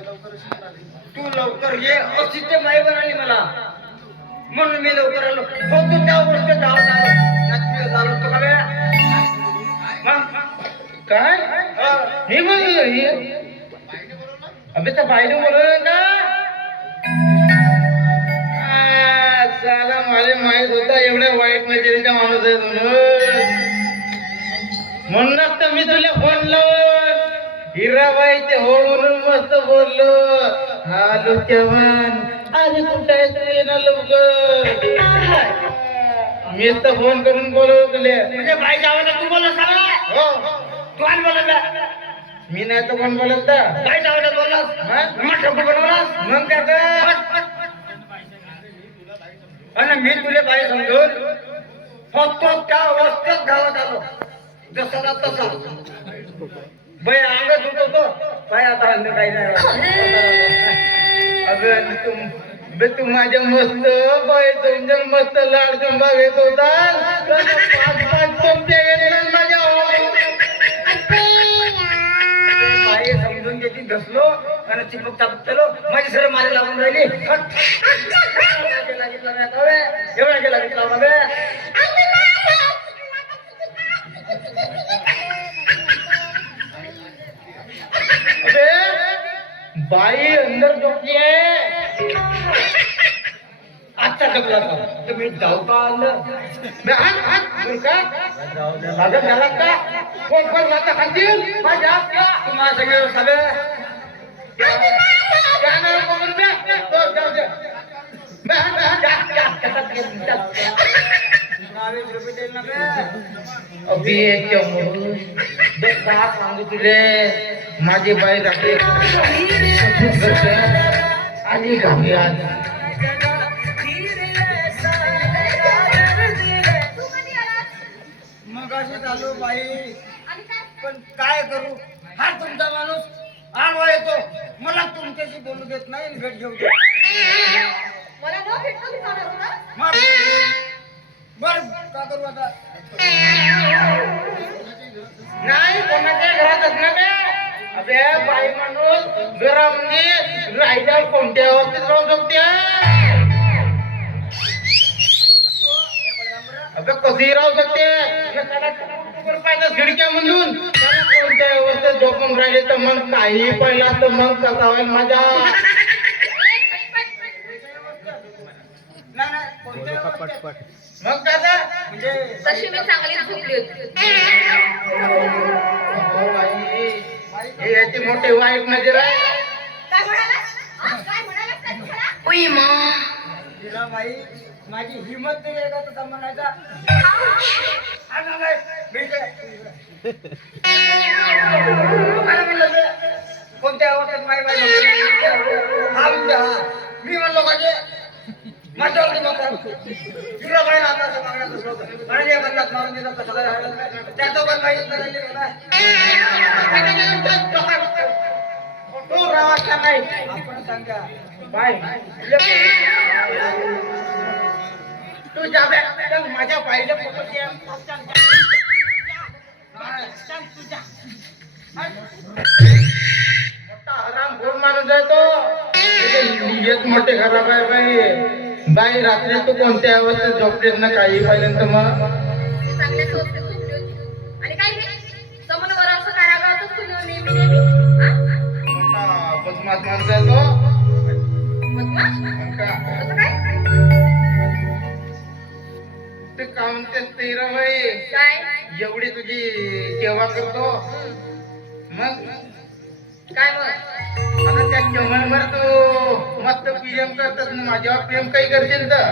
तू लवकर ये अशी ते बाई बनाली मला, म्हणून मी लवकर आलो. फक्त त्या गोष्ट धावत आलो तो का काय हे बोल अबे त्या बाईने बोलवलं का? साला मला माहित होता एवढ्या वाईट नजरेचा माणूस आहे म्हणूनच तर मी तुला फोन लावून हिराबाईचे हो म्हणून मस्त बोललो. हॅलो चव्हाण, अरे कुठे आहे तू? ये ना लवकर. मीच तर फोन करून बोलवलं तुले. म्हणजे बाईच्या आवाजात तू बोलला सगळा? हो तू आणि बोलला मी नाही तर कोण बोलत का? बाईच्या आवाजात बोललास, मग ठोकू बनवलास. मग काय तर? आणि मी तुला बाई समजून फक्त त्या अवस्थेत गावात आलो, जसा ना तसा. बाई अंगत होतो बाई, आता अन्य काही नाही. अगं तू माझ्या मस्त बाई तुमच्या मस्त लाड चुंबा घेत होता. पाच पाच चमचे घेतला माझ्या बाई समजून घेतली, घसलो आणि चिपक चापक केलो. माझी सर माझी लागून राहिली. एवढा गेला घेतला बे. बाई अंदर झोपली आहे. आजचा टकला तुम्ही जाऊ का आलं लागत झाला का? कोण कोण आता खातील तुम्हाला सगळे सगळं सांगू तुले माझी बाई रात्री आणि घामी आज मग असे चालू बाई. पण काय करू, हा तुमचा माणूस आडवा येतो, मला तुमच्याशी बोलू देत नाही, भेट घेऊ देत बर. का करू आता? नाही कोणाच्या घरात असणार का? अबे बाई माणूस घरामध्ये राहिल्यावर कोणत्या अवस्थेत राहू शकते? अबे कधी राहू शकते? खिडक्या मधून कोणत्या अवस्थेत झोपून राहिले तर मग काही पहिला तर मग कसा होईल माझ्या? मग दादा म्हणजे तशी मी चांगली झोपली होती. हे याची मोठी वाईट नजर आहे. काय म्हणालास? काय म्हणालास काय तुम्हाला? उई मा. तिला बाई माझी हिंमत नाही आहे का तुझा म्हणायचा? कोणत्या अवस्थेत माई बाई मी म्हणलो पाहिजे माझ्या आवडी मग तिला बाई आता मागण्यात असलो आणि बदलात मारून दिला तर सगळं त्याचं पण काही तू रावाचा नाही आपण सांगा बाय तू जा माझ्या बाईला मोठा हराम घोर माणूस आहे तो. नियत मोठे खराब आहे बाई. बाई रात्री तू कोणत्या अवस्थेत झोपलीस ना काही पर्यंत मग चांगल्या झोपली होती. आणि काय रे? समोर असं कारागारातच तुम्ही नेहमी मोठा बदमाश माणूस आहे तो. बदमाश? मग का? असं काय? ते का म्हणतेस ते रे बाई? काय? एवढी तुझी सेवा करतो मग काय मग? आता त्या चमनवर तू मस्त प्रेम करतात ना माझ्यावर प्रेम काही करशील तर